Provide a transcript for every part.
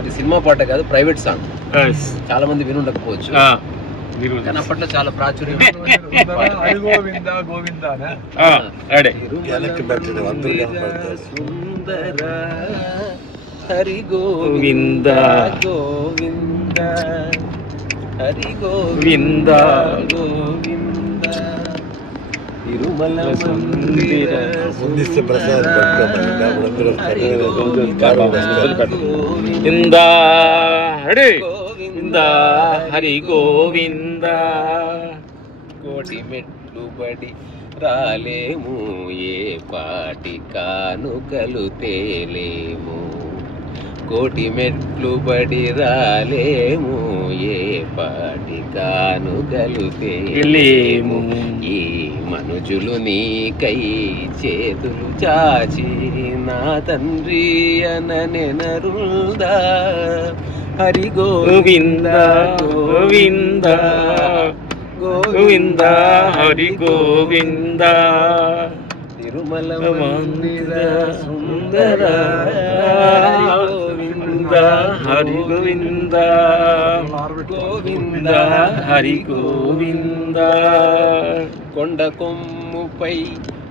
అది సినిమా పాట కాదు, ప్రైవేట్ సాంగ్. చాలా మంది వినుండకపోవచ్చు, కానీ అప్పట్లో చాలా ప్రాచుర్యం. సుందర హరి గోవింద గోవింద హరి గోవింద గోవింద తిరుమల మందిర గోవింద హరి గోవింద. కోటి మెట్లు బడి రాలేము, ఏ పాటి కానుకలు తేలేము. కోటి మెట్లు బడి రాలేము, ఏ పాటి కానుకలు తేలేము. ఈ మనుజులు నీకై చేతులు చాచి నా తండ్రి అననెనరుందా. హరి గోవింద గోవింద గోవింద హరి గోవింద. తిరుమల మందిర సుందర గోవింద హరి గోవింద గోవింద హరి గోవింద. కొండ కొమ్ముపై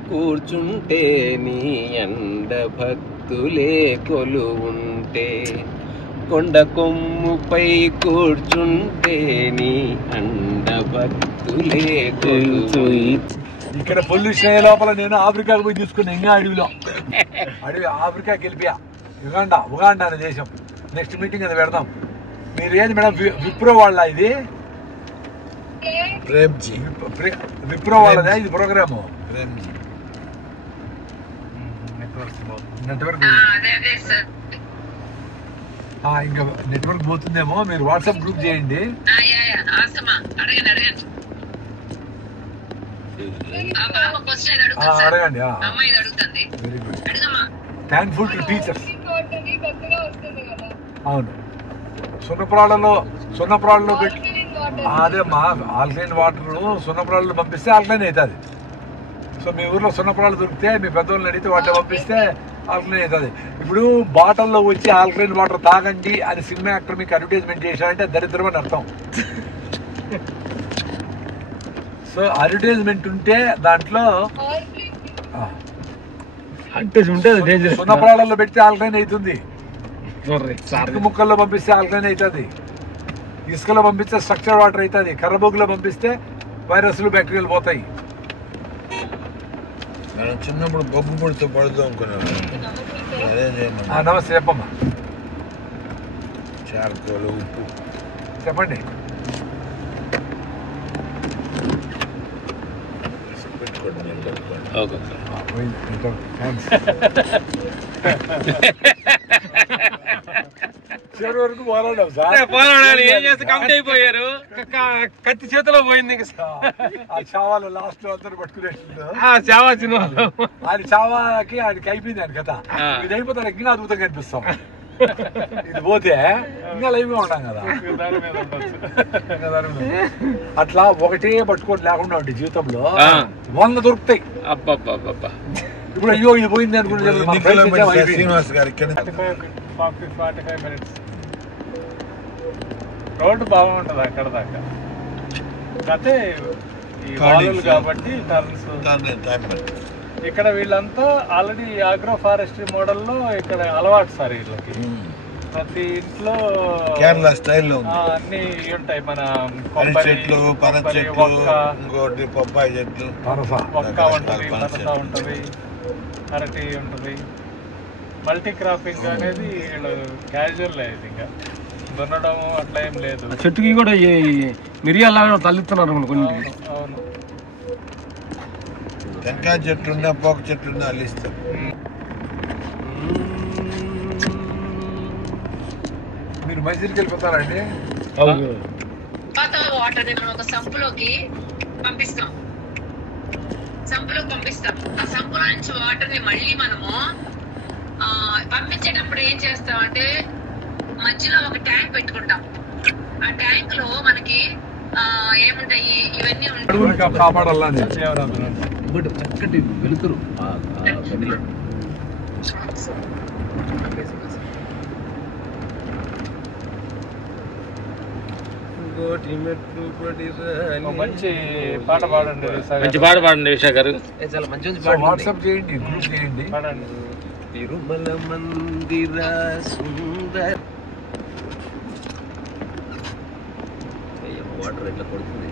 కూర్చుంటే నీ అండ భక్తులే కొలువుంటే. కొండ కొమ్ముపై కూర్చుంటే నీ అండ భక్తులే కొలువుంటే. ఇక్కడ పొల్యూషన్ అయ్యే లోపల నేను ఆఫ్రికాకు పోయి తీసుకున్నా. ఇంకా అడవి ఆఫ్రికాకి వెళ్ళిపోయా. ఉగాండా అనే దేశం. నెక్స్ట్ మీటింగ్ అది పెడదాం. మీరు ఏది మేడం, విప్రో వాళ్ళ ఇది? విప్రో వాళ్ళదా ఇది ప్రోగ్రాము? నెట్వర్క్ ఇంకా నెట్వర్క్ పోతుందేమో. మీరు వాట్సాప్ గ్రూప్ చేయండి. అడగండి. Very good. Thankful to teachers. అవును, సున్నప్రాళ్ళలో పెట్టి అదే మా ఆల్కలైన్ వాటర్ సున్నప్రాళ్ళు పంపిస్తే ఆల్కలైన్ అవుతుంది. సో మీ ఊర్లో సున్నప్రాళ్ళు దొరికితే మీ పెద్దవాళ్ళని అడిగితే వాటిని పంపిస్తే ఆల్కలైన్ అవుతుంది. ఇప్పుడు బాటిల్లో వచ్చి ఆల్కలైన్ వాటర్ తాగండి అని సినిమా యాక్టర్ మీకు అడ్వర్టైజ్మెంట్ చేశారంటే దరిద్రం అని అర్థం. సో అడ్వర్టైజ్మెంట్ ఉంటే దాంట్లో సున్నప్రాళ్ళలో పెడితే ఆల్కలైన్ అవుతుంది. ముక్కల్లో పంపిస్తే ఆల్కలైన్ అవుతుంది. ఇసుకలో పంపిస్తే స్ట్రక్చర్ వాటర్ అవుతుంది. కర్రబొగ్గులో పంపిస్తే వైరస్లు బ్యాక్టీరియాలు పోతాయి. చిన్నప్పుడు బొగ్గు పొడితో పడుతూ అనుకున్నాను. నమస్తే, చెప్పమ్మా. చార్కోలు, ఉప్పు చెప్పండి. చివరి వరకు పోరాడాం సార్. ఏం చేస్తే కమిట్ అయిపోయారు. కత్తి చేతిలో పోయింది. ఆ చావాలు లాస్ట్ లో అందరూ పట్టుకునేట్టు చావా సినిమా ఆయన చావాకి ఆయనకి అయిపోయింది. ఆయన కథ ఇది అయిపోతే ఇంకా అద్భుతంగా కనిపిస్తాం. ఇది పోతే ఇంకా లైవ్ గా ఉంటాం కదా. అట్లా ఒకటే పట్టుకోవడం లేకుండా ఉంటే జీవితంలో 100 దొరుకుతాయి. ఇప్పుడు అయ్యో ఇది పోయింది అనుకుంటే శ్రీనివాస్ గారు ఇక్కడ 45 minutes రోడ్డు బాగుంటది అక్కడ దాకా. అయితే ఈ వాలులు కాబట్టి ఇక్కడ వీళ్ళంతా ఆల్రెడీ ఆగ్రో ఫారెస్ట్రీ మోడల్లో ఇక్కడ అలవాటు సార్ వీళ్ళకి. ప్రతి ఇంట్లో కేరళ స్టైల్లో అన్ని ఉంటాయి. మన చెట్లు, పనస చెట్లు, ఇంకోటి పప్పాయి చెట్లు, ఒక్క ఉంటది, పనస ఉంటది, అరటి ఉంటది. మల్టీ క్రాపింగ్ అనేది వీళ్ళు క్యాజువల్ లేదు. ఇంకా దున్నడం అట్లా ఏం లేదు. చెట్టుకి కూడా మిరియాలు తల్లిస్తున్నారు కొన్ని. అవును, టెంకాయ చెట్టు ఉన్నా, పోక చెట్టు ఉన్నా అల్లిస్తాం. మీరు మైసూరుకి వెళ్ళిపోతారండి? వాటర్ మనం ఒక సంపులోకి పంపిస్తాం. ఆ సంపులో నుంచి వాటర్ ని మళ్ళీ మనము పంపించేటప్పుడు ఏం చేస్తామంటే మధ్యలో ఒక ట్యాంక్ పెట్టుకుంటాం. ఆ ట్యాంక్ లో మనకి ఏముంటాయి, ఇవన్నీ ఉంటాయి. కాపాడాలని చక్కటి వెలుతురు. కోటి మెట్లు మంచి పాట పాడండి మంచి పాట పాడండి విశాఖ గారు. చాలా మంచి పాట వాట్సాప్ చేయండి, గ్రూప్ చేయండి. పాడండి. తిరుమల మందిర సుందర వాటర్ ఎట్లా పడుతుంది.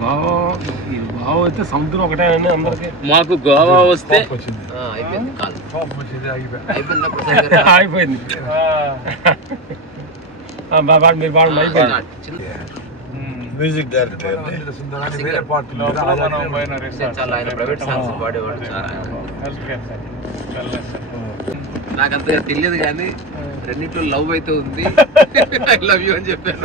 గోవా అయితే సముద్రం ఒకటే అండి అందరికి. మాకు గోవా వస్తే అయిపోయింది కాదు అయిపోయింది. మీరు పాడండి అయిపోయింది. మ్యూజిక్ డైరెక్టర్ వేరే పాట చాలా ఆయన ప్రైవేట్ సాంగ్స్ పాడేవాడు. నాకంత తెలియదు కానీ రెండింటిలో లవ్ అయితే ఉంది. ఐ లవ్ యూ అని చెప్పాను.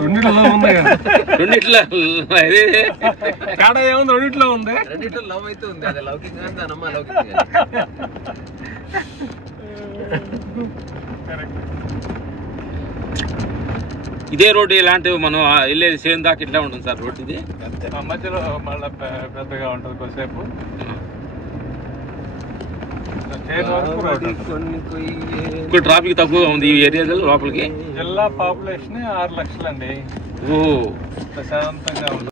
రెండిట్లో ఉంది, రెండిట్లో తేడా ఏముంది, రెండిట్లో ఉంది. రెండింటిలో లవ్ అయితే ఉంది. అది లౌకిక కానీ దాని అమ్మ లౌకిక. ఇదే రోడ్డు ఇలాంటివి మనం వెళ్ళేది సేమ్ దాకా ఇట్లా ఉంటుంది సార్ రోడ్డు. ఇది మధ్యలో మళ్ళీ పెద్దగా ఉంటుంది కొద్దిసేపు. ఇక్కడ ట్రాఫిక్ తక్కువగా ఉంది ఈ ఏరియాలో లోపలికి. జిల్లా పాపులేషన్ 6 లక్షలండి. ఓ ప్రశాంతంగా ఉంటుంది.